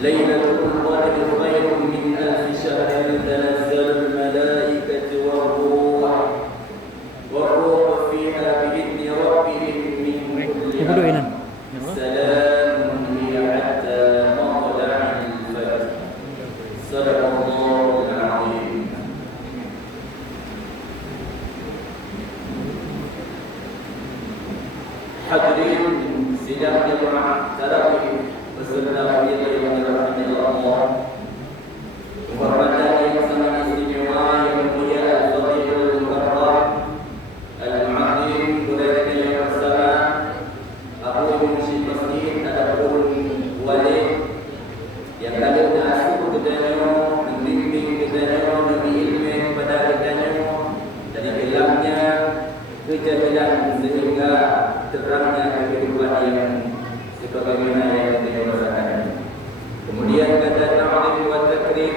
ليلة القدر خير من ألف شهر تنزل الملائكة والروح فيها بإذن ربهم من كل أمر سلام هي حتى مطلع الفجر. صدق الله العظيم. Hadirin sidang jemaah tarawih beserta hadirin yang dirahmati Allah. Kehormatan yang sangat istimewa yang mulia Al-Fadhilul Mukarram Al-Mu'adzim Quraisy yang bersama Abu Musyid Masjid adapun Walid yang kalian asuh kedanyo membimbing kedanyo demi ilmu kepada kedanyo dari gelapnya kejahilan sehingga terangnya kehidupan yang sebagaimana yang kita rasakan. Kemudian kata ta'lim wa takrim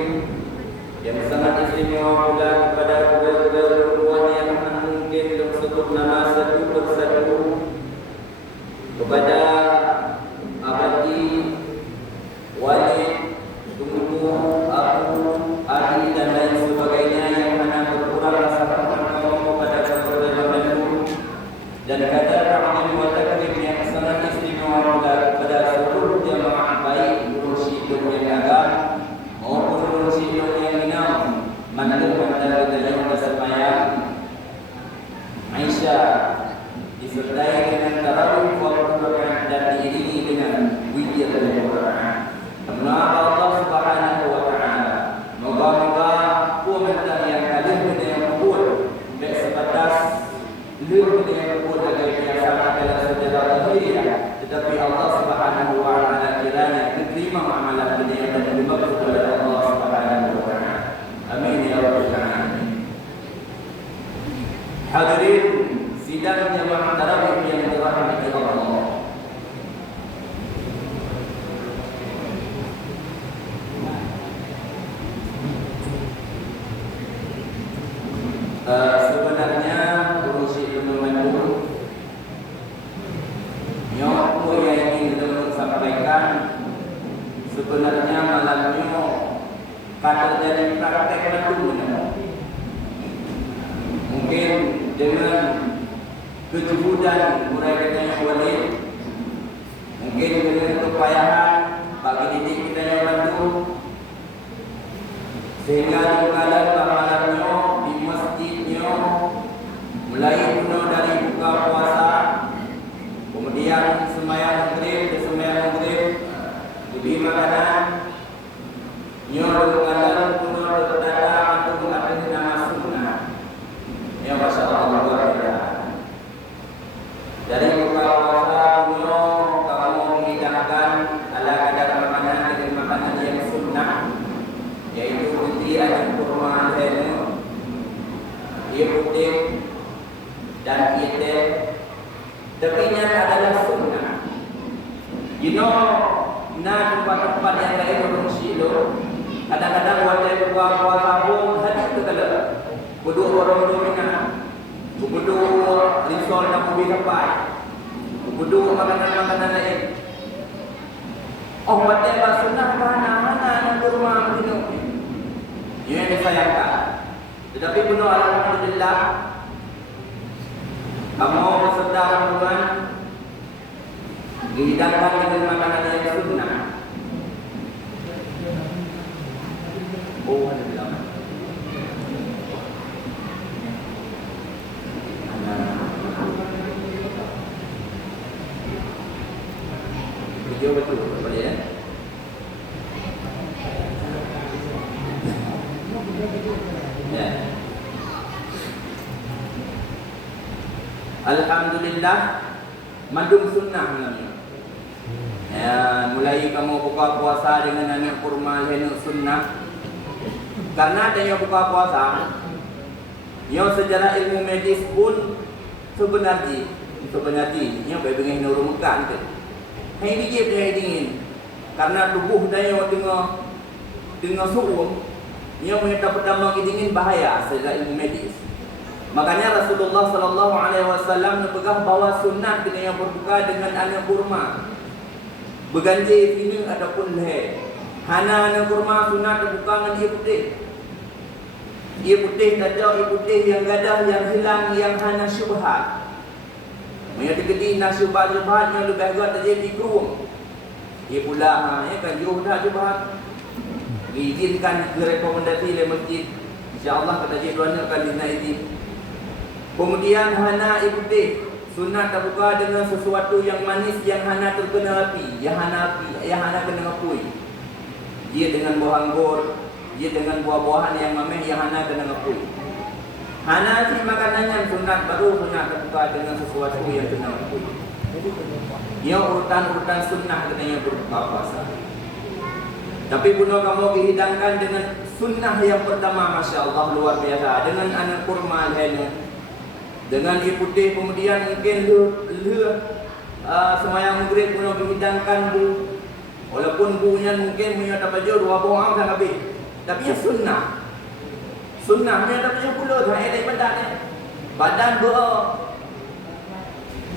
yang sangat istimewa pula kepada kedua-dua perempuan yang mungkin tersebut nama satu persatu kepada Abadi, Walid, Tunggu, Abu, Adi dan lain sebagainya yang mana berkurang rasa hormat kamu kepada kedua-dua dan kata ta'lim wa takrim yang sangat istimewa kepada seluruh jemaah baik mursyidun yang agam maupun mursyidun yang minam mandakan dan kita bersemayam Aisyah disertai dengan tarawih waktu rakaat dan diiringi dengan witir dan Quran. Memohon Allah Subhanahu wa taala moga-moga komentar yang kalian yang kabul baik sebatas lur dengan kabul agar biasa dalam sejarah dunia, tetapi Allah Subhanahu wa taala kiranya diterima amalan beliau dan dimakbul oleh Allah Subhanahu wa taala. Amin ya rabbal alamin. Hadirin sidang jemaah tarawih yang dirahmati Allah. Sebenarnya urusi memandu nyok yang ingin kita sampaikan sebenarnya malamnya kata dari praktek mandu mungkin dengan kejuhudan murid-murid Walid, mungkin dengan kepayahan bagi didik kita yang mandu sehingga dikala malamnya di masjidnya mulai penuh dari buka puasa, kemudian sembahyang maghrib, diberi makanan, nyor kala penuh berdata untuk mengatur nama sunnah. Ya masyaallah ya. Dari buka puasa penuh kamu menghidangkan ala kadar makanan dengan makanan yang sunnah, yaitu putih dan kurma lemu, ia putih dan ite, tepinya adalah sunnah. Na tempat-tempat yang lain berunsilo, kadang-kadang waktu buka puasa pun hadir ke dalam bodoh orang dominan, bodoh risol dan mobil kapal, bodoh makanan-makanan lain. Oh, whatever sunnah mana yang kurma minum. Ini yang disayangkan. Tetapi penuh alhamdulillah kamu beserta rombongan dihidangkan dengan makanan yang sunnah. Oh, ada bilang. Video betul, boleh ya? Ya. Alhamdulillah mandum sunnah namanya. Ya, mulai kamu buka puasa dengan anak kurma henuk sunnah. Karena adanya buka puasa, yang sejarah ilmu medis pun sebenarnya yang berbeda dengan rumahkan tu. Hai dingin. Karena tubuh daya tengah suhu, yang mendapat dampak dingin bahaya secara ilmu medis. Makanya Rasulullah sallallahu alaihi wasallam nepegah bahawa sunnah kena yang berbuka dengan anak kurma. Berganjil ini adapun leher. Hana kurma sunat terbuka dengan ia putih. Ia putih dadah, ia putih yang gadah, yang hilang, yang hana syubhat. Mereka tergedi nak syubhat-syubhat yang lebih agak terjadi kurung. Ia pula, ya kan, jauh dah syubhat. Diizinkan direkomendasi oleh masjid. InsyaAllah kata Cik Tuan kali nak izin. Kemudian hana ia putih. Sunat terbuka dengan sesuatu yang manis, yang hana terkena api, yang hana kena ngepui. Dia dengan buah anggur, dia dengan buah-buahan yang mameh, yang hana kena ngepui. Hana si makanannya sunat, baru sunat terbuka dengan sesuatu yang kena ngepui. Ia urutan-urutan sunnah katanya berbuka puasa. Tapi bunuh kamu dihidangkan dengan sunnah yang pertama, Masya Allah, luar biasa. Dengan anak kurma lainnya, dengan air putih, kemudian mungkin semayang maghrib bunuh dihidangkan bu. Walaupun bunya mungkin punya tak baju dua buang tak habis. Tapi ya sunnah. Sunnahnya tak baju pula tak ada badan. Badan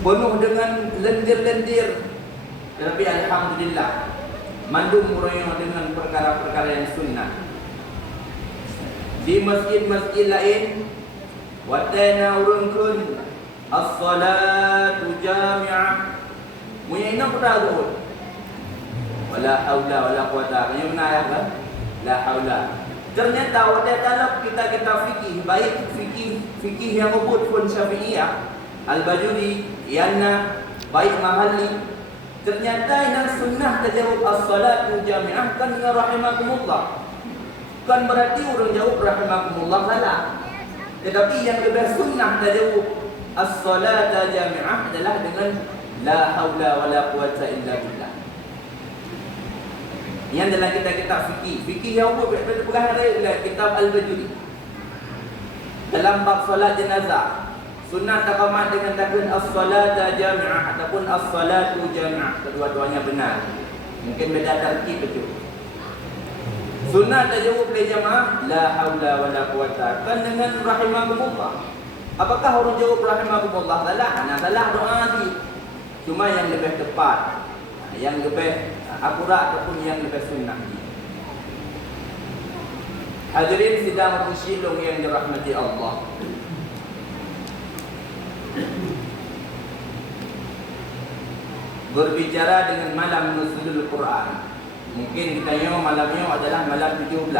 penuh dengan lendir-lendir. Tapi alhamdulillah mandum muraya dengan perkara-perkara yang sunnah. Di masjid-masjid lain watana urungkun as-salatu jami'ah. Punya ina pun ada. Wala haula wala quwata. Yang benar ya kan? La haula. Ternyata kalau kita fikih, baik fikih yang ubud pun Syafi'iyah, Al-Bajuri, Yana, baik Mahalli. Ternyata yang sunnah tajawab as-salatu jami'ah kan dengan rahimakumullah. Bukan berarti orang jawab rahimakumullah salah. Tetapi yang lebih sunnah tajawab as-salatu jami'ah adalah dengan la haula wala quwata illa billah. Yang dalam kitab fikih. Fikih yang apa? Berhari kitab Al-Bajuri. Dalam bab solat jenazah, sunnah taqamat dengan takbir as-salata jami'ah ataupun as-salatu jami'ah. Kedua-duanya benar. Mungkin beda tertib betul. Sunnah tajawub oleh jamaah la haula wala quwata kan dengan rahimakumullah. Apakah orang jawab rahimakumullah salah? Nah, salah doa ni. Cuma yang lebih tepat, yang lebih akurat ataupun yang lebih sunnah. Hadirin sidang musyilung yang dirahmati Allah. Berbicara dengan malam nuzulul Quran. Mungkin kita tanya malamnya adalah malam 17.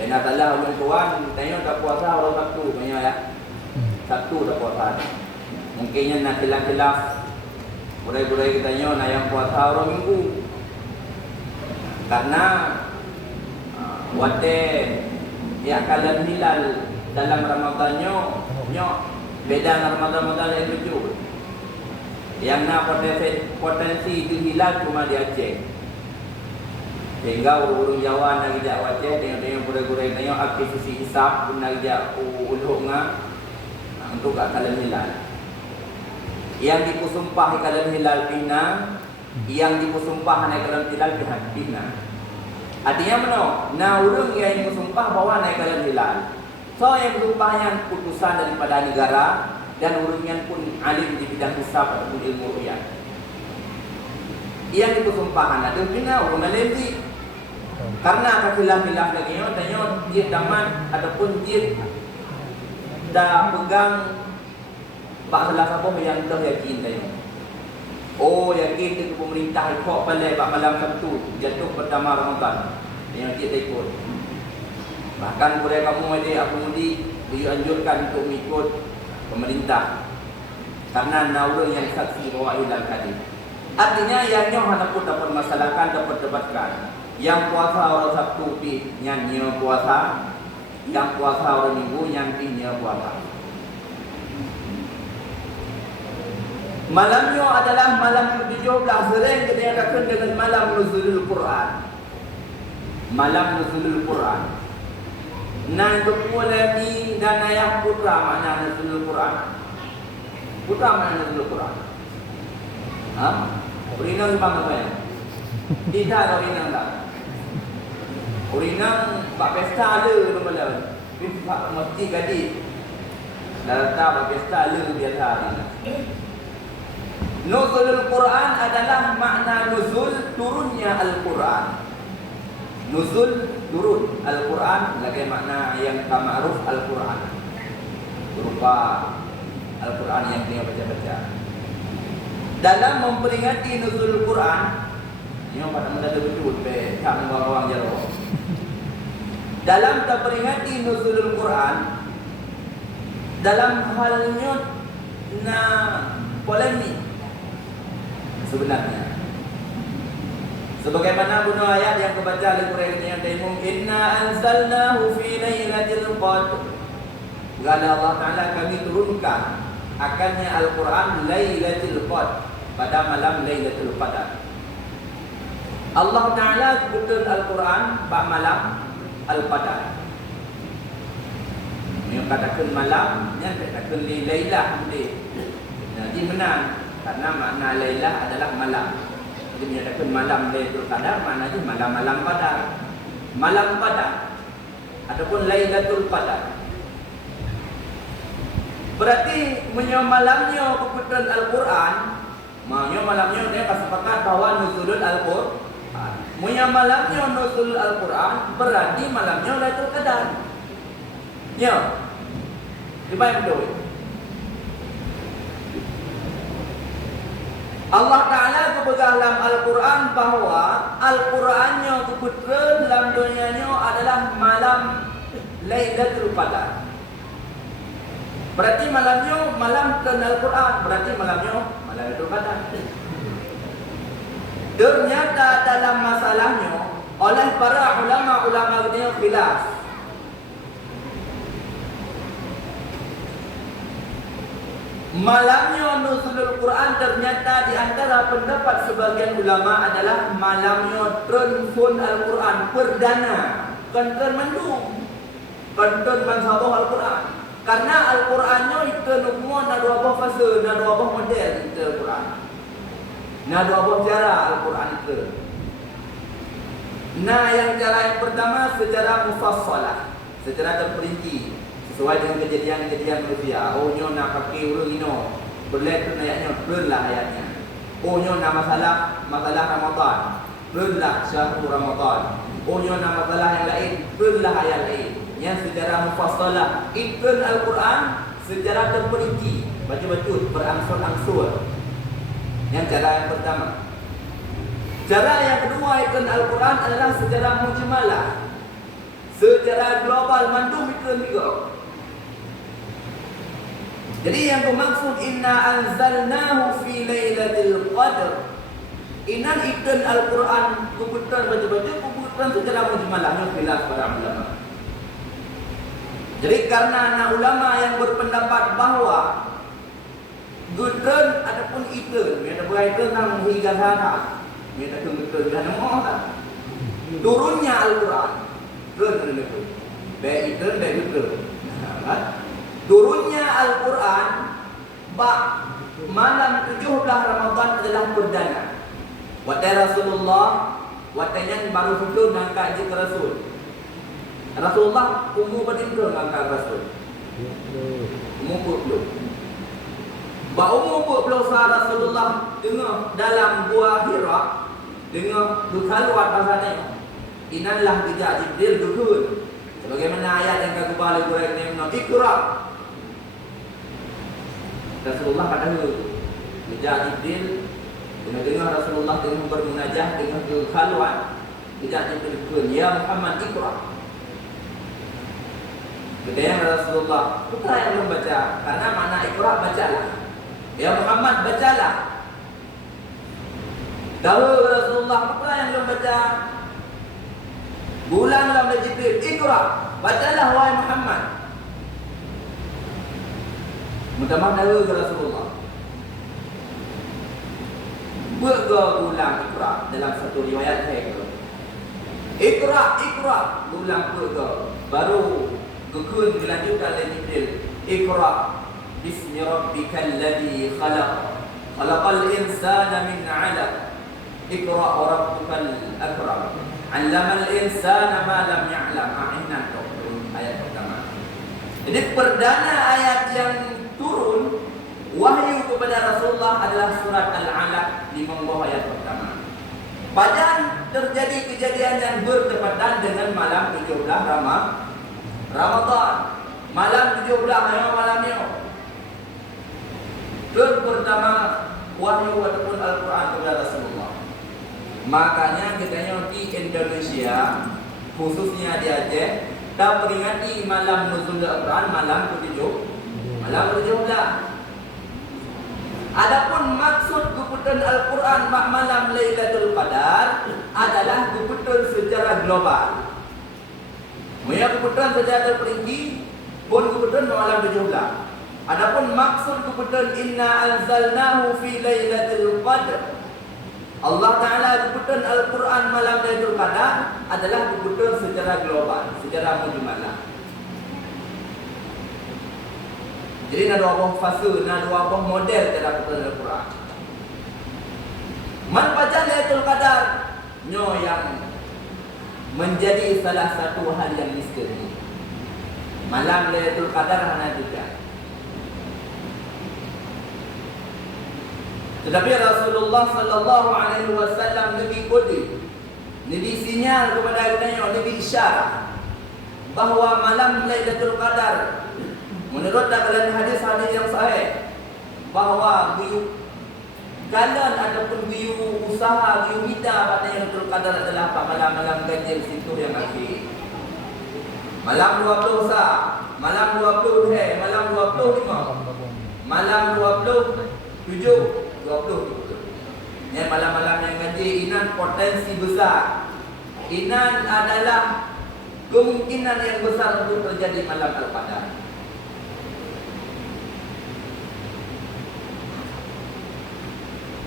Dan adalah ulun tuan tanya tak puasa orang Sabtu banyak ya. Sabtu tak puasa. Mungkinnya nak khilaf-khilaf. Burai-burai kita tanya nak yang puasa orang Minggu. Karena wate ya kalam hilal dalam Ramadannya beda dengan Ramadan yang tujuh. Yang nak potensi itu hilal cuma di Aceh. Sehingga urung Jawa nak ijak wajah tengok-tengok burai-burai tengok aktivisi hisab pun nak ijak uluk untuk kalam hilal. Yang dipusumpah kalam hilal Pinang, yang dipusumpah naik kalam hilal Pinang. Artinya mana? Nah urung yang dipusumpah bawa naik kalam hilal. So yang berumpahnya putusan daripada negara dan urungnya pun alim di bidang hisab ataupun ilmu ru'yah. Yang dipusumpahan ada Pinang urung Malaysia. Karena khilaf-khilaf lagi tanya dia tamat ataupun dia dah pegang bak salah siapa yang dah yakin tanya. Oh yakin ke pemerintah ikut balai bak malam Sabtu jatuh pertama Ramadan. Yang dia tak ikut. Bahkan boleh kamu ada aku mudi dianjurkan untuk mengikut pemerintah. Karena naura yang saksi bawa hilal tadi. Artinya yang nyoh ataupun dapat masalahkan dapat debatkan. Yang puasa orang Sabtu pi nyanyi puasa, yang puasa orang Minggu nyanyi puasa. Malamnya adalah malam ke-17 sering kita katakan dengan malam nuzulul Quran. Malam nuzulul Quran. Nan berpulai dan ayah putra makna nuzulul Quran. Putra makna nuzulul Quran. Ha? Urinang bang apa ya? Tidak urinang tak. Urinang bak pesta ada nama-nama. Bak mesti gadis. Dah tak bak pesta ada biasa ni. Nuzulul Quran adalah makna nuzul turunnya Al-Quran. Nuzul turun Al-Quran lagi makna yang ma'ruf Al-Quran, berupa Al-Quran yang dia baca-baca. Dalam memperingati nuzul Quran, yang pada muda betul tak orang jauh. Dalam memperingati nuzul Quran, dalam halnya na polemik sebenarnya. Sebagaimana bunuh ayat yang kebaca oleh Quran yang taimum inna anzalnahu fi lailatul qadr. Kata Allah Taala kami turunkan akannya Al-Quran Lailatul Qadr, pada malam Lailatul Qadar. Allah Taala sebutkan Al-Quran pada malam Al-Qadar. Yang katakan malam, yang katakan Lailah nanti. Jadi menang karena makna Lailah adalah malam. Jadi menyatakan malam Lailatul Qadar maknanya malam-malam Qadar. Malam Qadar ataupun Lailatul Qadar. Berarti malamnya keputusan Al-Quran, malamnya dia sepakat bahwa nuzulul Al-Quran. Malamnya nuzulul Al-Quran berarti malamnya Lailatul Qadar. Ya. Dibayang betul. Allah Ta'ala kepegang dalam Al-Quran bahwa Al-Qurannya keputusan dalam dunianya adalah malam Lailatul Qadar. Berarti malamnya malam kenal Quran, berarti malamnya malam itu Qadar. Ternyata dalam masalahnya oleh para ulama-ulama dunia khilaf. Malamnya nuzulul Quran ternyata di antara pendapat sebagian ulama adalah malamnya turun Al-Quran perdana, konten mendung, konten mansabah Al-Quran. Karena Al-Qurannya itu semua ada dua fase, ada dua model itu Al-Quran. Ada dua cara Al-Quran itu. Nah, yang cara yang pertama secara mufassalah, secara terperinci, sesuai dengan kejadian-kejadian manusia. Oh, nyo nak pakai urang ino, berlaku ayatnya, berlah ayatnya. Oh, nyo nak masalah Ramadan, berlah syahrul Ramadan. Oh, nyo nak masalah yang lain, berlah ayat lain. Yang secara mufassalah iklan Al-Quran secara terperinci, baca-baca berangsur-angsur. Yang cara yang pertama. Cara yang kedua iklan Al-Quran adalah secara mujmalah, secara global mandum iklan juga. Jadi yang bermaksud inna anzalnahu fi lailatul qadr, inan iklan Al-Quran keputusan baca-baca keputusan secara mujmalahnya khilaf para ulama. Jadi karena anak ulama yang berpendapat bahawa gudun ataupun iklan, yang berkaitan tentang hingga sana, yang datang gudun dan mohon turunnya Al-Quran, turun itu, baik iklan baik gudun. Turunnya Al-Quran bak malam 17 Ramadan adalah perdana. Watai Rasulullah, watainya baru turun dan kaji ke Rasul. Rasulullah umur berapa angkat Rasul? Umur 40. Ba umur 40 saat Rasulullah dengar dalam gua Hira, dengar berkeluar bahasanya. Inallah bijak Jibril dukun. Sebagaimana ayat yang kau balik Quran yang Iqra. Rasulullah kata bijak Jibril, dengar Rasulullah dengan bermunajah dengan berkeluar, bijak Jibril dukun. Ya Muhammad Iqra. Kemudian Rasulullah, putra yang belum baca, karena mana Iqra bacalah. Ya Muhammad bacalah. Dahulu Rasulullah, putra yang belum baca, ulanglah oleh Jibril, Iqra, bacalah wahai Muhammad. Mudah-mudahan dahulu Rasulullah. Berulang Iqra dalam satu riwayat saya. Iqra, ulang baru Gukun dilanjutkan oleh Jibril. Iqra bismi rabbikal ladzi khalaq. Khalaqal insana min 'alaq. Iqra wa rabbukal akram. 'Allamal insana ma lam ya'lam. Inna turun ayat pertama. Jadi perdana ayat yang turun wahyu kepada Rasulullah adalah surat Al-Alaq di bawah ayat pertama. Padahal terjadi kejadian yang bertepatan dengan malam 17 Ramadan. Malam 17 memang malamnya pertama wahyu ataupun Al-Quran kepada Rasulullah. Makanya kita di Indonesia, khususnya di Aceh, kita peringati malam nuzul Al-Quran malam ke-17. Adapun maksud keputusan Al-Quran malam Lailatul Qadar adalah keputusan secara global. Punya keputusan secara terperinci pun keputusan malam 17. Adapun maksud keputusan inna anzalnahu fi Lailatul Qadar, Allah Ta'ala keputusan Al-Quran malam Lailatul Qadar adalah keputusan secara global, secara mujmalah. Jadi ada dua fase, ada dua model dalam keputusan Al-Quran. Man baca Lailatul Qadar nyo yang menjadi salah satu hal yang misteri. Malam Lailatul Qadar hanya juga. Tetapi Rasulullah sallallahu alaihi wasallam lebih kode, lebih sinyal kepada kita, lebih isyarat bahawa malam Lailatul Qadar menurut dalam hadis-hadis yang sahih bahawa biu jalan ataupun biu usaha, biu kita pada Lailatul Qadar adalah malam-malam ganjil situ yang akhir. Malam 20 malam 20 malam 25, malam 27, 20. Yang malam-malam yang ganjil inan potensi besar. Inan adalah kemungkinan yang besar untuk terjadi malam Al-Qadar.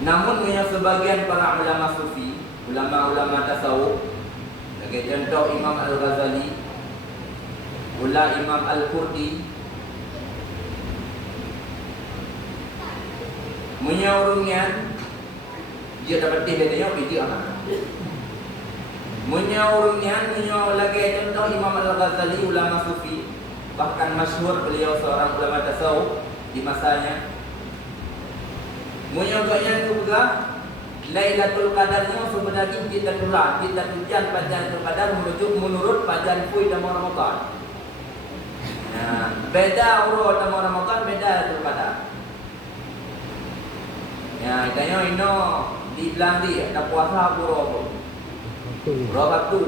Namun sebagian para ulama sufi, ulama-ulama tasawuf, sebagai contoh Imam Al-Ghazali, pula Imam Al-Qurdi, menyaurungnya dia dapat dia tengok video apa. Menyaurungnya lagi contoh Imam Al-Ghazali, ulama sufi, bahkan masyhur beliau seorang ulama tasawuf di masanya. Menyebutnya juga Lailatul Qadarnya sebenarnya kita turun, kita tujuan pada Lailatul Qadar menurut badan Fui dan Ramadan. Nah, beda urut dan Ramadan, beda Lailatul Qadar. Ya, katanya ino di Belandi ada puasa berapa waktu.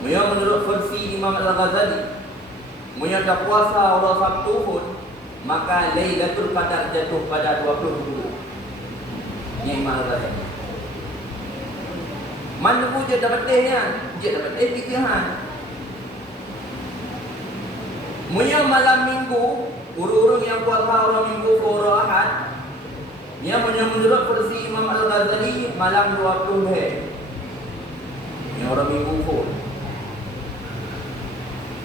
Menurut versi Imam Al-Ghazali, ada puasa orang Sabtu pun, maka Lailatul Qadar jatuh pada 20 yang Imam Al-Ghazali. Mana pun dia dapat pikiran. Malam minggu, urung-urung yang puasa orang minggu orang Ahad, yang menurut versi Imam Al-Ghazali malam 20 yang orang minggu pun.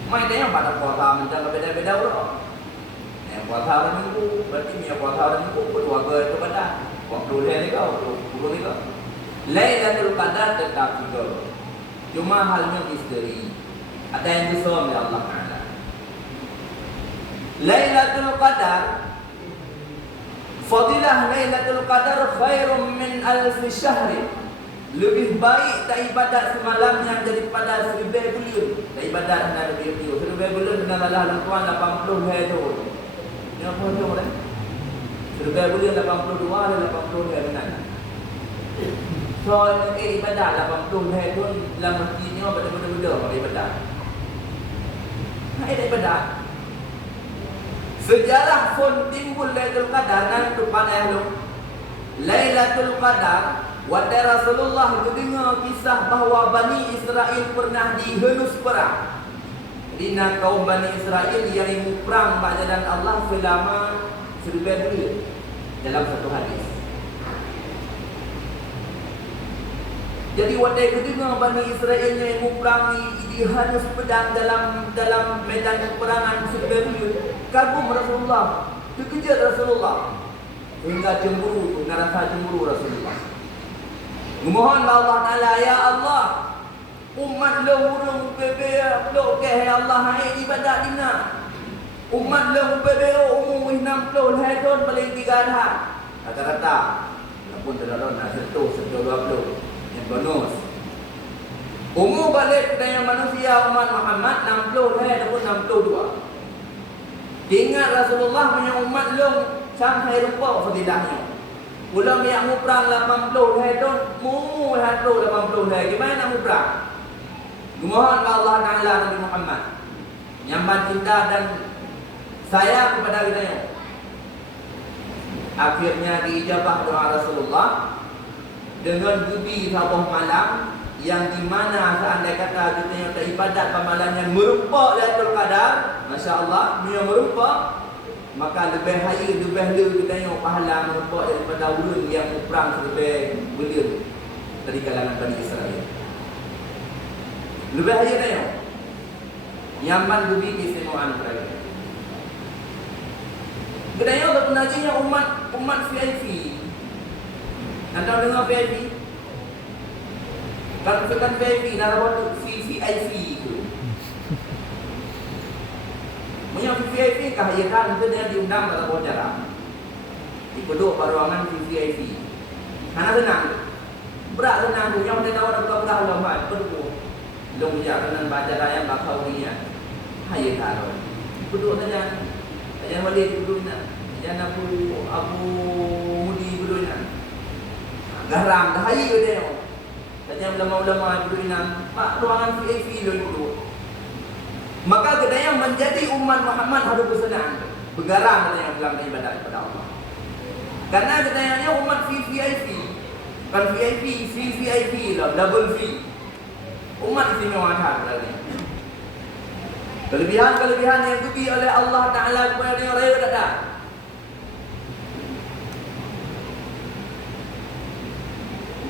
Mainnya pada puasa macam beda-beda orang. Yang puasa hari minggu, berarti yang puasa hari minggu berwarga itu pada waktu dia ni kau, 10 ni kau. Lailatul Qadar tetap juga. Cuma halnya misteri. Ada yang disawam oleh Allah Ta'ala. Lailatul Qadar, fadilah Lailatul Qadar khairum min alfi syahri. Lebih baik tak ibadat semalamnya daripada 1000 bulan. Tak ibadat dah lebih 1000 bulan dengan Allah Tuhan 80 hari tu. Ni apa tu kan? 1000 bulan 82 dan 80 hari benar. So ibadat 80 hari tu dalam masjidnya benda-benda ada ibadat. Ada ibadat. Sejarah pun timbul Lailatul Qadar nan tu pada lu. Lailatul Qadar waktu Rasulullah mendengar kisah bahawa Bani Israel pernah dihenus perang. Dina kaum Bani Israel yang perang bahagian Allah selama 1000 bulan dalam satu hadis. Jadi waktu kedengar Bani Israel yang perang dihanus pedang dalam medan peperangan 1000 bulan, kagum Rasulullah, dikejar Rasulullah hingga cemburu, rasa cemburu Rasulullah. Memohon Allah Ta'ala, ya Allah, umat lehurung bebek blok ke Allah hai ibadat dina. Umat lehurung bebek umum 60 hadon paling 3 dah. Kata-kata, apun terlalu nak sentuh 20 yang bonus. Umur balik kedaya manusia umat Muhammad 60 ataupun 62. Ingat Rasulullah punya umat long sampai rupa fadilahnya. Ulang yang muprang 80 tu mu hatu 80 gimana nak muprang? Mohon ke Allah Taala Nabi Muhammad yang cinta dan sayang kepada kita. Akhirnya diijabah doa Rasulullah dengan budi sabah malam yang di mana seandainya kata kita yang beribadat pada malam yang merupa Lailatul Qadar, masya-Allah, dia merupa, maka lebih hari lebih lu kita yang pahala merupa daripada ulun yang perang lebih belia dari kalangan Bani Israel. Lebih hari tanya Yaman lebih keistimewaan mereka. Kedanya berpengajiannya umat VIP. Anda dengar VIP? Kalau bukan VIP, dalam waktu VVIP itu. Punya VVIP kahayatan itu dia diundang dalam wawancara. Dipeduk ruangan VVIP. Karena senang. Berat senang punya kita tahu ada berapa lama perlu. Belum bicara dengan baca yang bakal dia. Hayatan. Dipeduk saja. Jangan balik dipeduknya. Jangan Abu Mudi dipeduknya. Garam dah hayi dia. Tanya ulama-ulama beriman, Pak ruangan VIP dulu. Maka kedaya menjadi umat Muhammad harus bersenang, bergarang kedaya dalam ibadat kepada Allah. Karena kedayanya umat VIP, kan VIP, VVIP lah, double V. Umat istimewa hadapnya. Kelebihan-kelebihan yang diberi oleh Allah Taala kepada orang yang ada.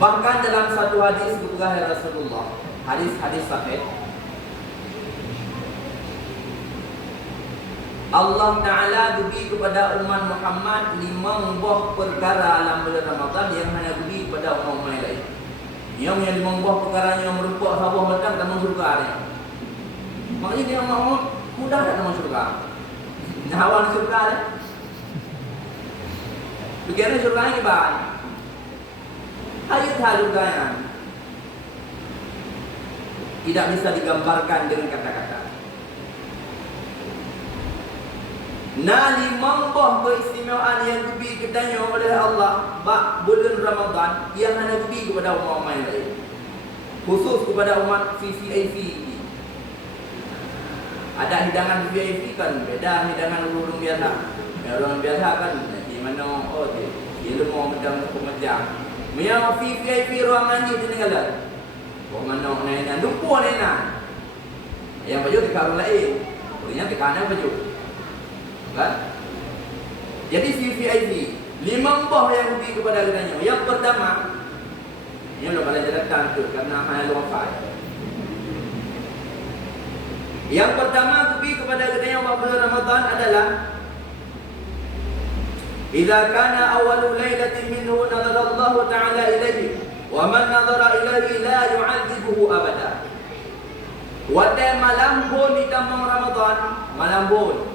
Bahkan dalam satu hadis berkah Rasulullah, hadis-hadis sahih, Allah Ta'ala beri kepada umat Muhammad 5 buah perkara dalam bulan Ramadan yang hanya beri kepada umat lain. Yang 5 buah perkara yang merupakan sabah datang dalam surga dia. Maknanya dia mau mudah tak dalam surga. Nyawa surga dia. Begini surga ini baik. Ayat halugan tidak bisa digambarkan dengan kata-kata. Nah, 5 buah keistimewaan yang diberi kedanya oleh Allah bak bulan Ramadan yang hanya diberi kepada umat lain, khusus kepada umat VVIP. Ada hidangan VVIP kan beda hidangan orang biasa. Orang biasa kan di mana dia lemah macam pemejam. Yang VIP ruangan ni tinggalan. Mana nena lupa nena. Yang baju di karung lain. Punya di kanan baju. Kan? Jadi VIP 5 buah yang diberi kepada katanya. Yang pertama, ini lo kalau datang tu karena hanya lupa. Yang pertama diberi kepada katanya waktu Ramadan adalah إذا كان أول ليلة منه نظر الله تعالى إليه ومن نظر إليه لا يعذبه أبدا. Pada malam pun di dalam Ramadan, malam pun.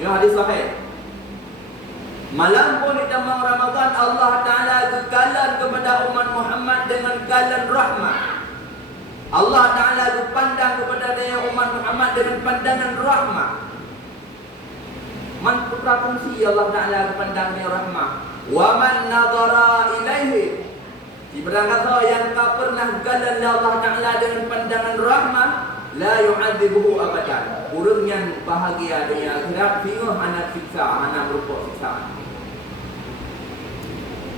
Ini hadis sahih. Malam pun di dalam Ramadan Allah Taala berkalan kepada umat Muhammad dengan kalan rahmat. Allah Taala berpandang kepada umat Muhammad dengan pandangan rahmat. Man putra fungsi Allah Ta'ala pandangnya rahmah. Wa man nadhara ilaihi, di berangkat yang tak pernah galan Allah Ta'ala dengan pandangan rahmah, la yu'adzibuhu abadan. Orang yang bahagia dunia akhirat tinggal anak siksa, anak berupa siksa.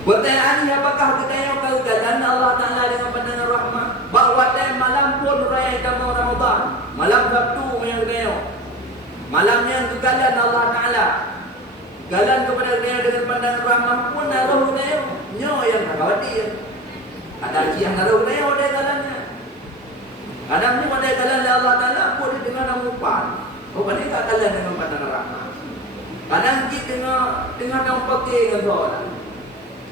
Pertanyaannya, apakah kita yang kau galan Allah Ta'ala dengan pandangan rahmah? Bahawa malam pun raya dalam Ramadan, malam Sabtu yang kita malam yang kegalan Allah Ta'ala galan kepada dia dengan pandangan rahmah pun naruh dia nyo yang khawatir. Ada yang naruh dia ada galannya. Kadang ni ada galan Allah Ta'ala pun dengan umpan. Bukan dia tak galan dengan pandangan rahmah. Kadang dia dengan pakai dengan solat.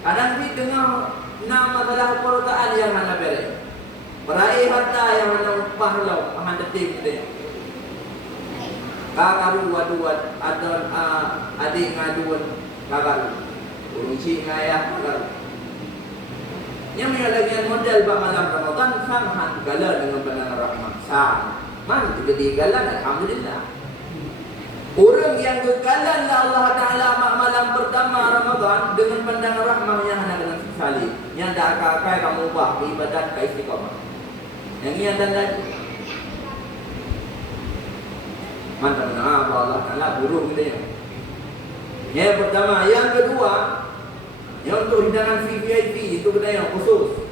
Kadang dia dengan nama masalah perkaan yang hana beri. Peraih harta yang hana upah lau, hana detik dia. Kakaru waduan atau adik ngaduan kakaru, urusi ngayah kakaru. Yang mengalami model malam Ramadan sangat gala dengan pandangan rahmat. Mana kita digalan, alhamdulillah. Orang yang bergalan Allah Ta'ala malam pertama Ramadan dengan pandangan rahmat yang hanya dengan sekali, yang dah akai kamu ubah ibadat ke istiqamah. Yang ini yang tanda mantap benar Allah Ta'ala buruk kita ya. Yang pertama, yang kedua, yang untuk hidangan VIP itu kita yang khusus.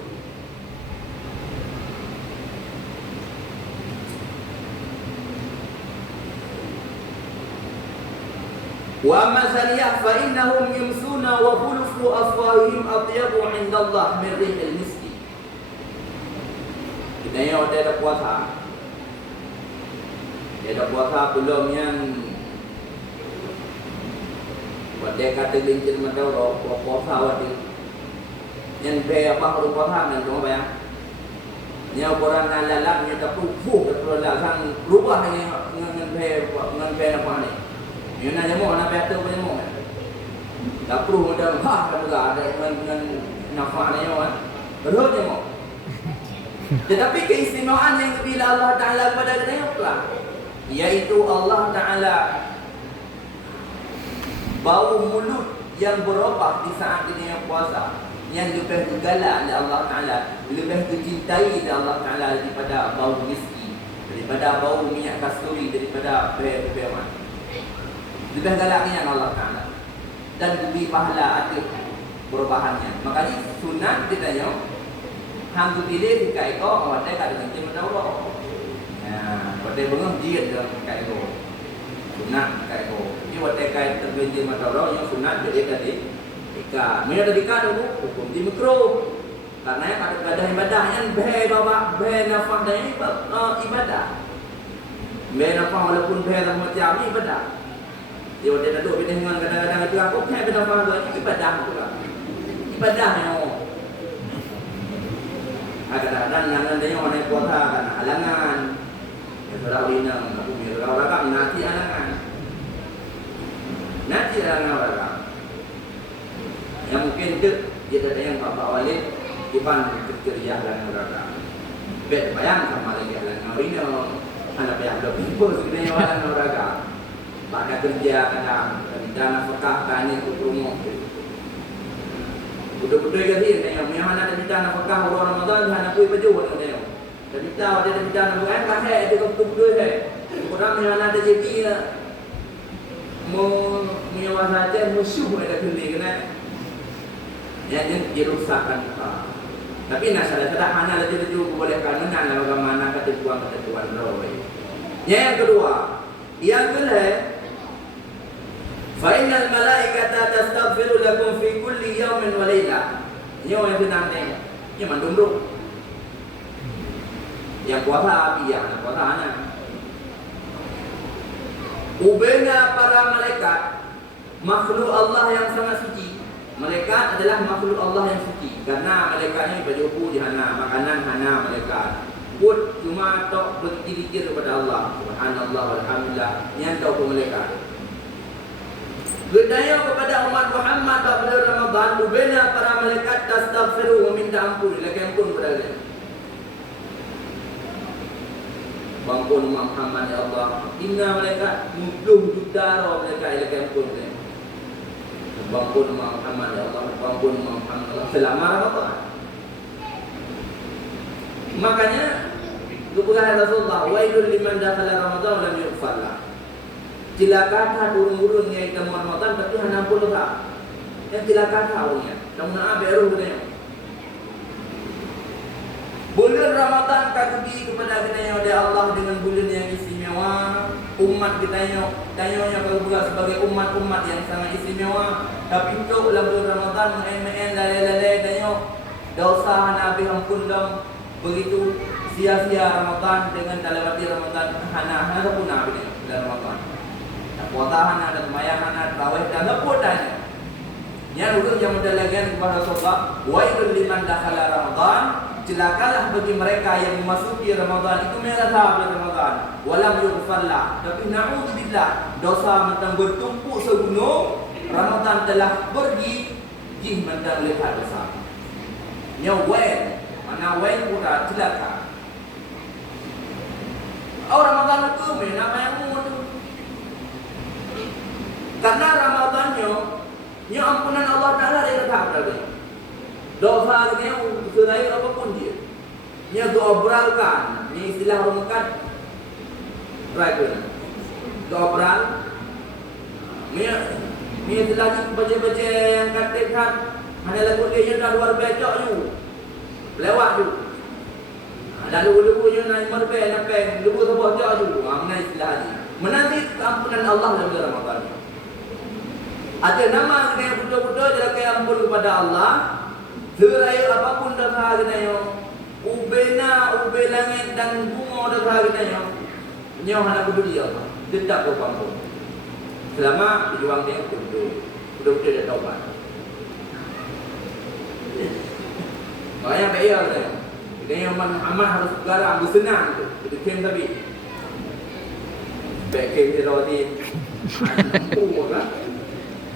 Wa amma saniyah fa innahum yumsuna wa khulufu afwahihim atyabu 'inda Allah min rihil miski. Kita yang ada puasa. Ada puasa belum yang wadai kata lincir madau puasa wadai. Yang be apa kalau puasa nan cuma bayang. Nya orang lalang nya tak fuh betul lalang rubah dengan be apa ni. Yang nak jamu, nak betul pun jamu. Tak perlu macam juga ada dengan nafas ni kan. Terus jamu. Tetapi keistimewaan yang bila Allah Ta'ala pada kita apa? Iaitu Allah Ta'ala bau mulut yang berubah di saat kita puasa, yang lebih digala oleh Allah Ta'ala, lebih dicintai oleh Allah Ta'ala daripada bau miski, daripada bau minyak kasturi, daripada bebewan. Lebih galaknya Allah Ta'ala dan lebih pahala ada perubahannya. Makanya sunat kita yang hang pilih jika itu awak tak ada nanti mendaur. Ya, pada bengong dia dalam kai itu. Sunat kai itu. Jadi awak tak kai terbenci mendaur yang sunat jadi tadi. Jika mana tadi kan dulu hukum di mikro. Karena ada ibadah yang bahaya bawa bahaya nafas dan ibadah. Bahaya nafas walaupun bahaya macam ibadah. Dia ada duduk dengan kadang-kadang itu aku tak benar faham itu ibadah pula. Ibadah yang kadang-kadang yang dia orang puasa kan halangan. Yang sudah winang aku ni orang nanti halangan. Nanti halangan orang. Yang mungkin dia ada yang bapak walid iban kerja halangan orang. Bet bayang sama lagi halangan winang. Anak yang lebih bos sebenarnya halangan orang. Pada kerja kadang dana nafkah tanya ke rumah. Betul-betul kasi yang mana ada dana nafkah orang Ramadan hana kui baju orang dia. Tapi tahu ada dana nafkah kasih itu betul-betul hai. Orang yang ada jadi menyewa saja musuh ada kini kena. Yang dirusakkan. Tapi nasalah hanya lagi itu boleh kan mana bagaimana ketentuan roh. Yang kedua, yang kedua Fa'innal malaikata tastaghfiru lakum fi kulli yawmin wa laylah. Ini orang yang senang tengok. Ini mandumruk. Yang puasa api, yang puasa anak. Ubena para malaikat, makhluk Allah yang sangat suci. Malaikat adalah makhluk Allah yang suci. Karena malaikatnya berjumpa di hana, makanan hana malaikat. Put cuma tok berzikir kepada Allah. Subhanallah walhamdulillah. Yang tahu ke malaikat. Berdaya kepada umat Muhammad pada Ramadan, ubena para malaikat tastaghfiru meminta ampun, lagi ampun kepada dia. Ampun umat Muhammad ya Allah. Inna malaikat 70 juta malaikat lagi ampun dia. Ampun umat Muhammad ya Allah, ampun umat Muhammad Allah selama Ramadan. Makanya kepada Rasulullah, wailul liman dakhala Ramadan lam yughfar lahu. Cilaka turun-turun yang kita Ramadan tapi hanya pun tak. Yang cilaka orangnya. Namun beru katanya. Bulan Ramadan kagugi kepada kita yang oleh Allah dengan bulan yang istimewa. Umat kita yang tanya kalau bukan sebagai umat-umat yang sangat istimewa. Tapi untuk dalam bulan Ramadan main-main lalai-lalai tanya dosa Nabi ampun dong. Begitu sia-sia Ramadan dengan talawati Ramadan hana pun Nabi dalam Ramadan. Puasa ada semayang ada tarawih dan leput tanya. Yang dulu yang mendalagan kepada Rasulullah, wailul liman dakhala Ramadan, celakalah bagi mereka yang memasuki Ramadan itu merasa bulan Ramadan. Walam yughfar lah. Tapi na'udzubillah, dosa mentang bertumpuk segunung, Ramadan telah pergi, mentang lihat dosa. Nya wail, mana wail pula celaka. Ramadan hukum nama yang tu. Karena Ramadannya nya ampunan Allah Taala dia tetap ada. Dosa dia selain apapun dia. Nya doa beralkan. Ini istilah orang Mekah. Right. Doa beral. Ni istilah baca-baca yang katakan hanya lagu dia dah luar becok you. Lewat you. Ada lubu-lubu yang naik merbe nampak lubu sebab jauh you. Mana istilah ni. Menanti ampunan Allah dalam bulan Ramadan. Ada nama yang betul-betul jaga ampun kepada Allah. Serai apapun dosa kita ubena, ube langit dan bunga dosa kita nyo hana peduli Allah. Tetap berpampun. Selama berjuang dia betul-betul dia taubat. Makanya bayar dia. Dia yang aman harus garang, bersenang tu. Itu kem tapi. Baik kem dia roti. Nampu kan?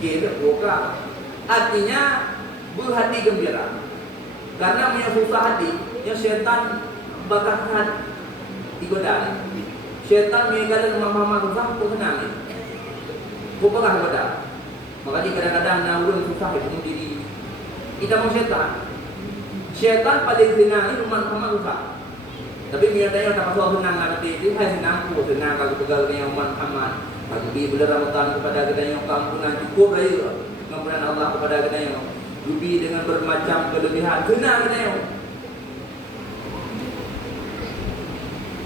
Kita buka. Artinya berhati gembira. Karena punya susah hati, yang syaitan bakal digoda. Syaitan mengagalkan mama-mama susah, aku senang ni. Aku pernah goda. Makanya kadang-kadang nak urun susah itu diri. Kita mau syaitan. Syaitan paling senang ni mama-mama susah. Tapi dia tanya tak pasal senang nak mati. Dia hai senang aku senang kalau pegang dengan umat Muhammad. Kalau di bulan Ramadan kepada kita yang keampunan cukup raya. Pengampunan Allah kepada kita yang lebih dengan bermacam kelebihan. Senang kita yang.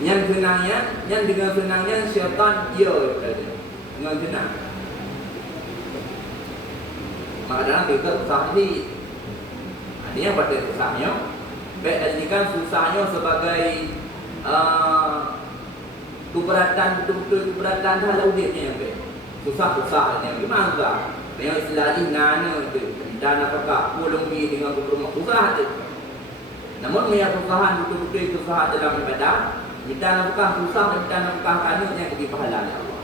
Yang senangnya, yang dengan senangnya syaitan ya kata. Dengan senang. Maka dalam kita susah ni. Ini yang pada susahnya. Baik jadikan susahnya sebagai keberatan betul-betul keberatan dalam hidupnya yang baik. Susah-susah yang gimana tak? Yang istilah ni nana itu dan apakah pulang bi dengan berumah susah tu. Namun yang kesusahan betul-betul susah dalam ibadah, kita apakah susah dan kita apakah kanut yang lebih pahala Allah.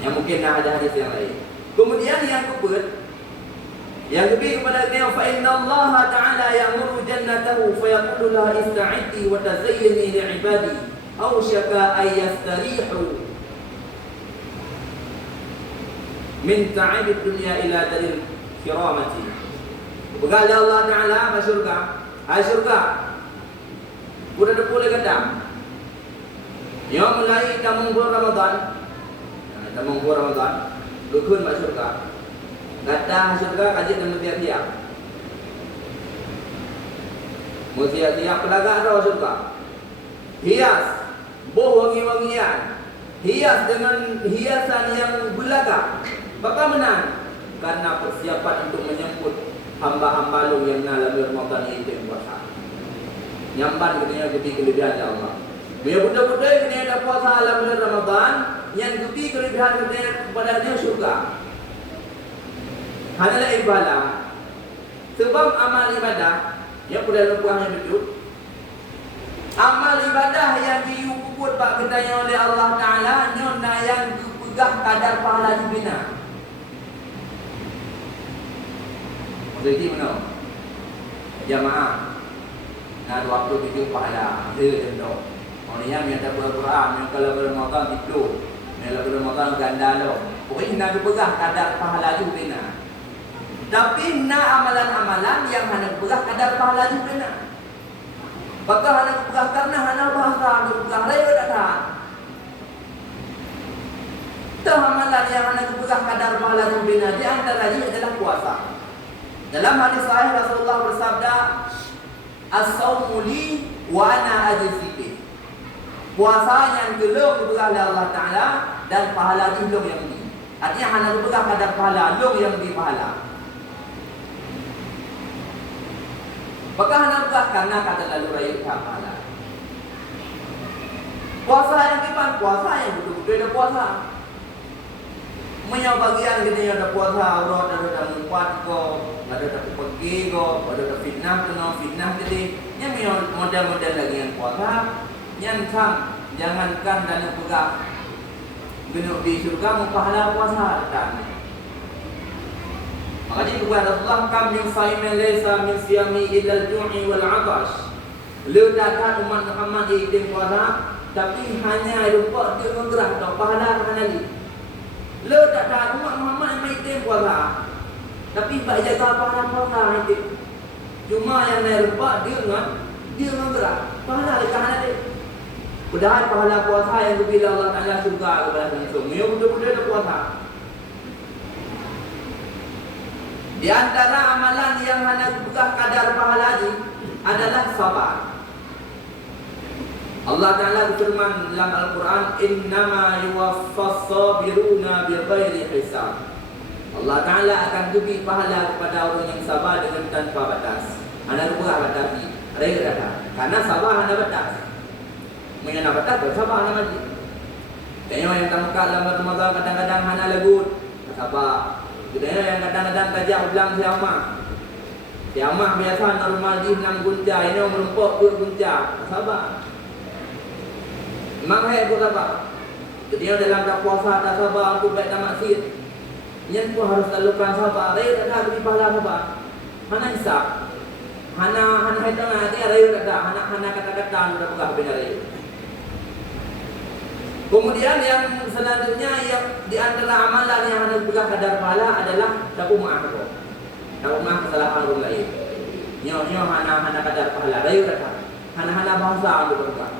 Yang mungkin ada hadis yang lain. Kemudian yang kedua, yang lebih kepada dia fa inna Allah Ta'ala ya'muru jannatahu fa yaqulu laha ista'iddi wa tazayyani li'ibadi aw syaka ay yastarihu min ta'ib dunya ila daril kiramati. Berkata Allah Ta'ala ke syurga, hai syurga, sudah depul kadang yang mulai tamung bulan Ramadan, tamung bulan Ramadan lukun mak syurga. Kata syurga kaji dan mutiak-tiak. Mutiak-tiak pelagak roh syurga. Hias, boh wangi-wangian. Hias dengan hiasan yang belagak. Bapa menang karena persiapan untuk menyambut hamba-hamba lu yang dalam Ramadan ini yang puasa. Nyamban katanya lebih kelebihan Allah. Biar budak-budak ini ada puasa dalam bulan Ramadan, yang lebih kelebihan kepada dia syurga. Hanyalah ibadah. Sebab amal ibadah yang boleh lupakan betul. Amal ibadah yang diukur pak ketanya oleh Allah Taala nyona yang dipegang kadar pahala dibina. Jadi mana? Jamaah. Nah waktu itu pahala. Dia tentu. Orang yang ada Al-Quran, yang kalau bermakan itu, yang bermakan ganda lo. Pokoknya nak dipegang kadar pahala dibina. Tapi nak amalan-amalan yang hanya berpegang kadar pahala dibina. Maka hanya berpegang karena hanya bahasa, berpegang raya datang. Itu amalan yang hanya berpegang kadar pahala dibina. Di antaranya adalah puasa. Dalam hadis sahih Rasulullah bersabda, as-sawmu li wa ana ajzi bih. Puasa yang belum dipegang oleh Allah Taala dan pahala belum yang ini. Artinya hanya berpegang kadar pahala, belum yang lebih pahala. Maka hendak karena kata lalu raya pahala. Puasa yang kipan, puasa yang betul-betul ada puasa. Punya bagian kita yang ada puasa, aurat ada mumpat ko, ada tak pergi ko, ada fitnah kena fitnah jadi. Yang model-model lagi yang puasa, yang sam jangankan dan pegang. Genuk di surga mau pahala puasa dan. Makanya kepada Rasulullah kam min saimin laysa min siyami illa al-ju'i wal 'atash. Lu datang umat Muhammad di puasa tapi hanya lupa dia menggerak tak pahala kanali. Le tak ada umat Muhammad yang mai tem puasa. Tapi bak jaga pahala itu. Cuma yang naik lupa dia menggerak. Pahala kanali. Padahal pahala puasa yang bila Allah Taala suka kepada langsung. Dia betul-betul ada puasa. Di antara amalan yang hanya bukan kadar pahala ini adalah sabar. Allah Ta'ala berfirman dalam Al-Quran, innama yuwaffas sabiruna bighairi hisab. Allah Ta'ala akan beri pahala kepada orang yang sabar dengan tanpa batas. Anda berapa batas ni? Ada kata, karena sabar anda batas. Mengenai batas, bersabar anda mati. Tengok yang tamat dalam Ramadan kadang-kadang hanya lagut, sabar. Tengok yang kadang-kadang tajak bilang siamah. Siamah biasa normal di 6 gunca, ini orang merumpuk 2 gunca. Sabar. Memang aku sabar. Ketika dalam tak puasa tak sabar, aku baik tak maksud. Yang pun harus lalukan sabar. Raya tak ada beri pahala sabar. Hana hisap. Hana hitung nanti raya tak ada. Hana kata-kata sudah pegah benda raya. Kemudian yang selanjutnya yang di antara amalan yang hana pegah kadar pahala adalah dapu maaf. Dapu maaf kesalahan orang lain. Nyo hana kadar pahala. Raya tak ada. Hana bahasa untuk pegah.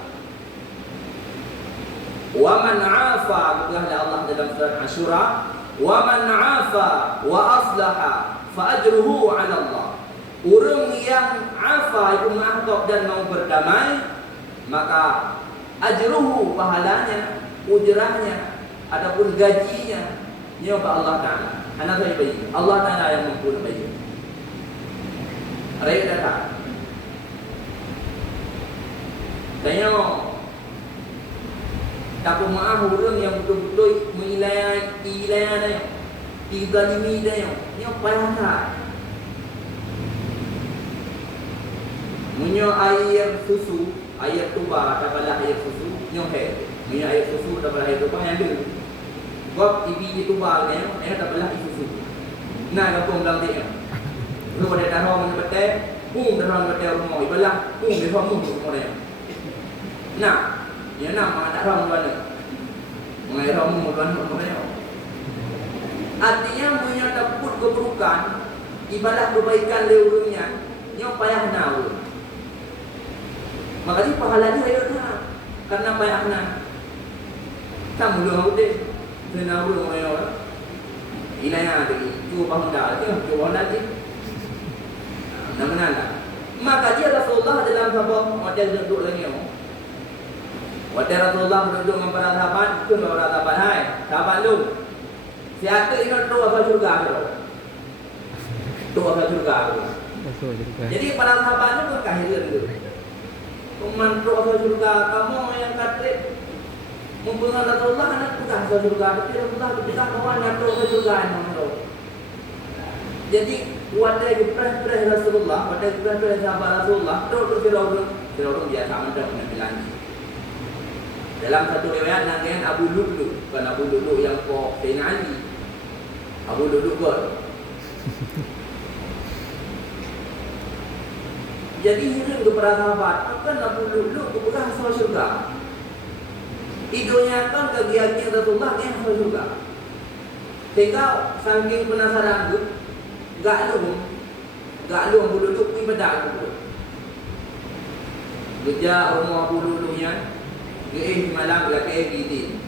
Wa man 'afa, kata Allah dalam surat Asyura, wa man 'afa wa aslaha fa ajruhu 'ala Allah. Orang yang 'afa itu mengakhtab dan mau berdamai, maka ajruhu pahalanya, ujrahnya ataupun gajinya nya Allah Taala. Ana saya bagi. Allah Taala yang mampu bagi. Raya datang. Tengok tak maaf orang yang betul-betul mengilayani dia, dizalimi dia, ni payah tak? Munyo air susu, air tuba, tak balah air susu, nyohe. Munyo air susu, tak balah air tuba yang dulu. Gop ibi di tuba dia, tak balah air susu. Nah, kampung dalam dia. Lu ada tahu mana betul? Dalam betul rumah, ibalah, di rumah dia. Nah. Ya nak mak tak ram mana. Mengai ram mana mana. Artinya punya dapat keburukan ibadah kebaikan leurungnya nyo payah nahu. Makanya pahala dia ayo dah. Karena payah na. Kamu lu deh. Senahu lu ayo. Ilanya tadi cuba honda aja, cuba honda aja. Namanya. Maka dia Rasulullah dalam sabab model duduk lagi. Waktu Rasulullah duduk dengan para sahabat, itu para sahabat, hai, sahabat lu, siapa ini tu asal surga tu? Tu asal surga tu. Jadi para sahabat itu berkahiran tu. Kuman tu asal surga, kamu yang kata mempunyai Rasulullah anak bukan asal surga, tapi Rasulullah kita kawan anak tu asal surga yang tu. Jadi waktu diperah Rasulullah, waktu diperah sahabat Rasulullah, tu Firaun biasa macam mana bilang. Dalam satu riwayat nanggian Abu Lu'lu, bukan Abu Lu'lu yang kau Sayyidina Ali. Abu Lu'lu kot. Jadi hidup kepada sahabat, kan Abu Lu'lu bukan asal syurga. Hidupnya kan kegiatan Rasulullah yang asal syurga. Sehingga saking penasaran tu, gak lu Abu Lu'lu pergi bedak tu. Kerja rumah Abu Lu'lunya. Dia malam bila KF gini.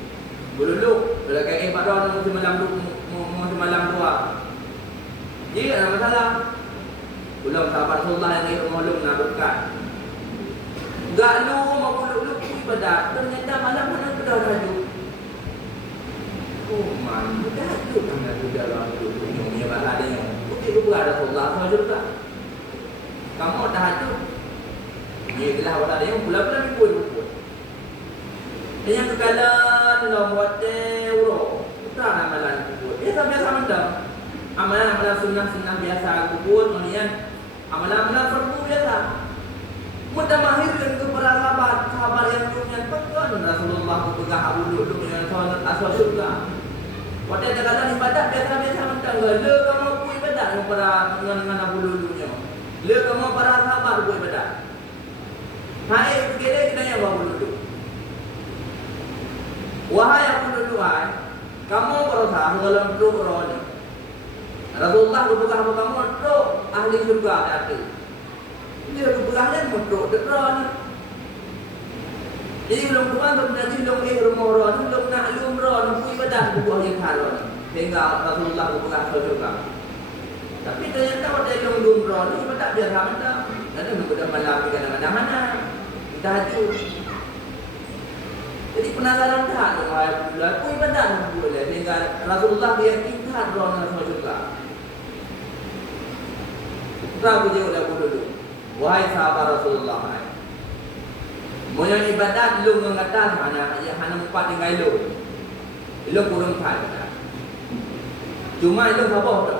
Dulu bila KF pada orang masih malam tua. Jadi ada masalah. Ulang sahabat Rasulullah yang rumah lu nak berkat. Enggak lu mau dulu ibadat. Ternyata malam mana sudah raju. Oh man, sudah tu kan sudah lalu punya bahasa dia. Okey lu berada Rasulullah sama juga. Kamu dah tu. Dia telah bahasa dia bulan-bulan pun. Yang kekalan nomor euro, kita amalan kubur. Biasa mendam. Amalan sunnah biasa kubur, kemudian amalan fardu biasa. Mudah mahir ke para sahabat yang punya pekan Rasulullah kepegang Abu Lu'lu dengan asal surga. Waktu kekalan ibadat biasa mendam. Le kamu ku ibadat dengan Abu Lu'lunya. Le kamu para sahabat ku ibadat. Hai, kita yang Abu Lu'lu. Wahai aku berdoa, kamu berusaha dalam doa ni. Rasulullah berdoa kepada kamu doa ahli surga nanti. Dia berdoa ni doa doa ni. Jadi belum tuan berarti belum rumah orang, belum nak umrah, nak ibadah buah yang haram. Sehingga Rasulullah berdoa kepada surga. Tapi ternyata pada yang umrah ni ibadah dia ramai dah. Ada beberapa malam kadang-kadang mana tahajud. Jadi penasaran tak aku ibadah boleh sehingga Rasulullah meyakinkan orang semua juga. Tahu dia udah dulu. Wahai sahabat Rasulullah, punya ibadat lu mengatakan mana yang hanya empat tinggal lu kurang tak. Cuma itu apa tu?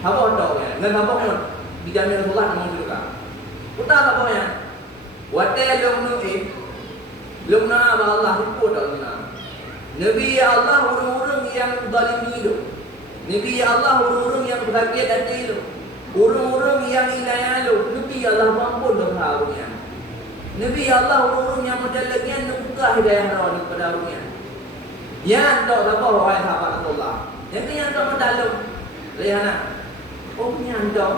Apa tu ya? Ngan apa yang dijamin Rasulullah mau juga. Uta apa ya? Wate lu nak Allah ikut Allah. Nabi Allah orang-orang yang zalim itu. Nabi Allah orang-orang yang bersakit hati itu. Orang-orang yang ilayah itu. Nabi Allah mampun dosa orangnya. Nabi Allah orang-orang yang menjalankan buka hidayah orang kepada orangnya. Yang tak apa wahai sahabat Rasulullah. Yang tak mendalam. Lihat oh yang tak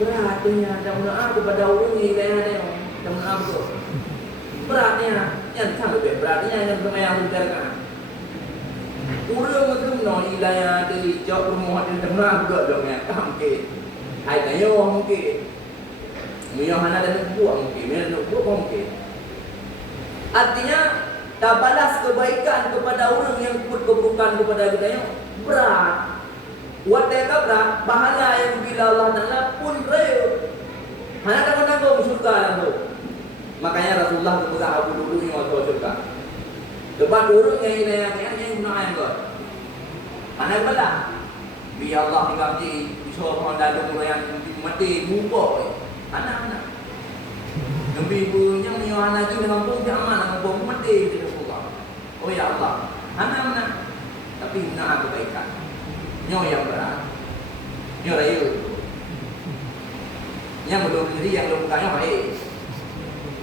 beratnya tak doa kepada orang ilayah dia. Tak doa betul. Beratnya yang sama lebih beratnya yang semaya menderkan. Urang itu nol ilayah di jauh rumah di tengah juga dong ya kamke. Hai tayo mungkin. Mio hana dan buah mungkin, mio buah mungkin. Artinya tak balas kebaikan kepada orang yang buat keburukan kepada kita berat. Buat mereka berat, pahala yang bila Allah Taala pun real. Hana tanggung surga tu. Makanya Rasulullah berusaha Abu dulu yang masuk surga. Sebab orang yang guna ayam God. Mana bala? Biar Allah tinggal di suruh orang dalam orang yang mati muka. Mana? Nabi punya menyuruh lagi dengan pun jangan pun mati di surga. Oh ya Allah. Mana? Tapi nak kebaikan. Nyo yang berat. Nyo rayu. Yang belum diri yang belum kaya baik.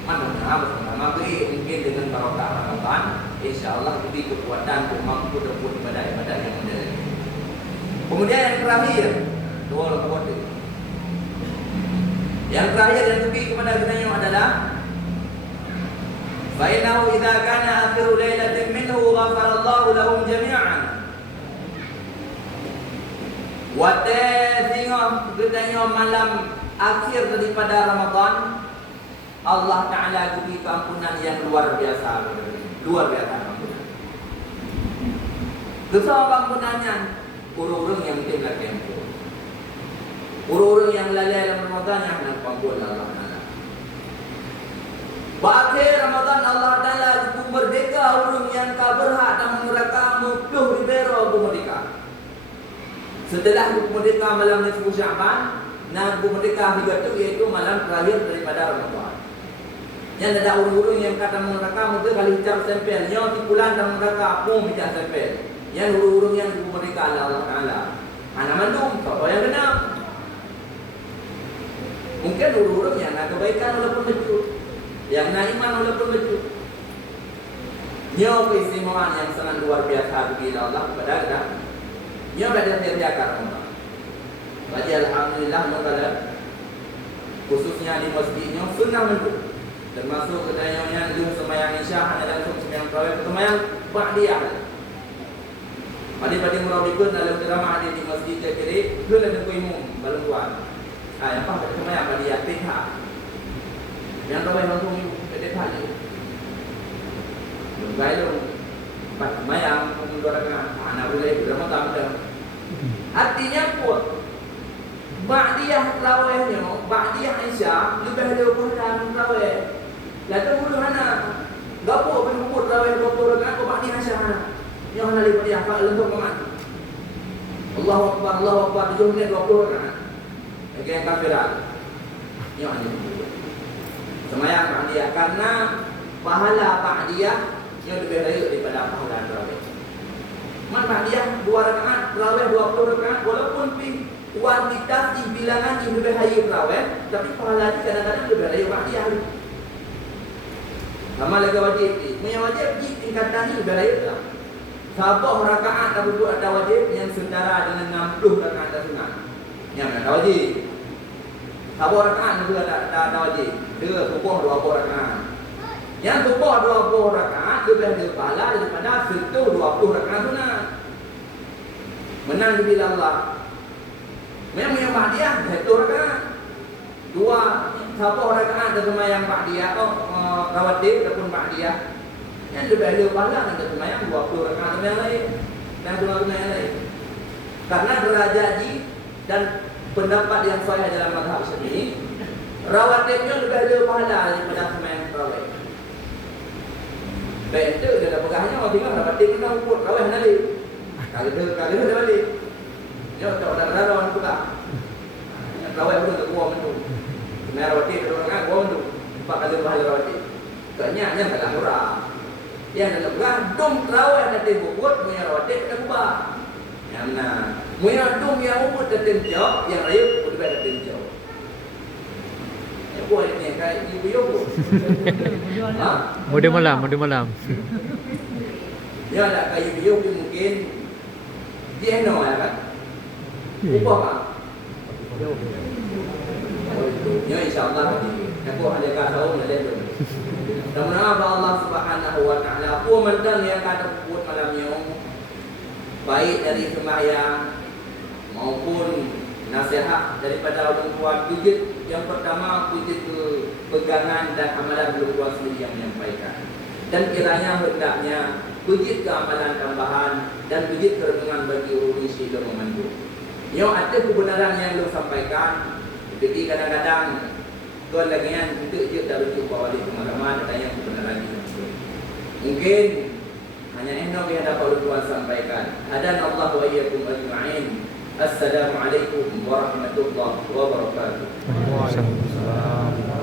Mana mungkin dengan barokah Ramadan, insya-Allah lebih kekuatan untuk mampu berbuat ibadah-ibadah yang modern. Kemudian yang terakhir, dua kode. Yang terakhir yang lebih kepada kita adalah fainahu idza kana akhiru lailatin minhu ghafara Allah lahum jami'an. Wate tengok kita malam akhir daripada Ramadan, Allah Ta'ala beri keampunan yang luar biasa. Luar biasa keampunan. Besar keampunannya orang-orang yang tidak kempu. Orang-orang yang lalai dalam Ramadan yang hendak ampun Allah Ta'ala. Akhir Ramadan Allah Ta'ala hukum merdeka orang yang berhak dan neraka mudah diberi hukum merdeka. Setelah hukum merdeka malam nisfu Sya'ban, nah hukum merdeka hingga itu iaitu malam terakhir daripada Ramadan. Yang ada orang-orang yang kata neraka mungkin kali hijab sempel, yang tipulan dalam neraka pun hijab sempel. Yang orang-orang yang hukum merdeka Allah Ta'ala. Anak mandum, apa yang kena? Mungkin orang-orang yang nak kebaikan walaupun betul, yang nak iman walaupun betul. Nyo keistimewaan yang sangat luar biasa bagi Allah kepada kita. Nyo ada terjaga Allah. Bagi alhamdulillah nyo khususnya di masjidnya sunnah betul. Termasuk kedayanya lu sembahyang isya dan sembahyang tarawih sembahyang ba'diyah. Pada murawikun dalam drama ada di masjid kiri, lu ada kuimum balung tuan. Yang apa sembahyang ba'diyah pihak. Yang tarawih langsung pihak je. Baik lu sembahyang mendoakan anak boleh drama tak. Artinya kuat. Ba'diyah tarawihnya, ba'diyah isya lebih daripada tarawih. Lalu mulu mana? Gapo berumur tarawih 20 rakaat kau ba'diyah isya. Yang mana lebih dia apa lentuk keman. Allahu Akbar, jumlah 20 rakaat. Okey, kafirat. Yang ini. Semaya ba'diyah karena pahala ba'diyah yang lebih baik daripada pahala tarawih. Man ba'diyah 2 rakaat, tarawih 20 rakaat walaupun kuantitas di bilangan yang lebih baik tarawih, tapi pahala kadang-kadang lebih baik ba'diyah. Sama lagi wajib ni. Yang wajib tingkatan ni lebih lain lah. Sabah rakaat tak duduk ada wajib yang setara dengan 60 rakaat ada sunat. Yang ada wajib. Sabah rakaat itu ada wajib. Dia subuh 20 rakaat. Yang subuh 20 rakaat lebih ada pahala daripada 20 rakaat sunat. Menang di bila Allah. Memang yang ba'diyah 1 rakaat. 2 sabah rakaat ada semayang ba'diyah rawatib ataupun ba'diyah. Yang lebih ada pahala ada semayang 20 rakaat yang lain dan sunat yang lain. Karena derajat dan pendapat yang sahih dalam mazhab Syafi'i, rawatibnya lebih ada pahala daripada semayang tarawih. Baik itu dia dah pegahnya orang tinggal rawatib kita ukur tarawih nanti. Kali dia balik. Dia tak ada darah orang tarawih pun tak kuat tu. Semayang rawatib ada orang kuat tu. 4 kali pahala rawatib. Kenyanya tak ada murah. Yang dalam gandum tarawih nanti bukut punya rawatib tak ubah. Yang mana? Punya dum yang ubut tertenjau, yang rayup pun lebih tertenjau. Yang buat ini kayak ibu-ibu pun. Mode malam. Ya tak kayak ibu-ibu mungkin dia no ya kan? Ubah kan? Ya insyaAllah nanti. Aku ada kasau nak lihat. Dan menapa Allah Subhanahu Wa Taala aku mentang yang kata buat malamnya baik dari sembahyang maupun nasihat daripada orang tua. Pijit yang pertama, pijit ke pegangan dan amalan orang tua sendiri yang menyampaikan. Dan kiranya hendaknya pijit ke amalan tambahan dan pijit kerenungan bagi orang isi dan memandu. Yang ada kebenaran yang lu sampaikan, jadi kadang-kadang tuan lagi yang untuk je tak lucu bawa balik pengalaman dan yang kebenaran itu. Mungkin hanya enak yang dapat tuan sampaikan. Hadana Allah wa iyyakum ajma'in. Assalamualaikum warahmatullahi wabarakatuh. Waalaikumsalam.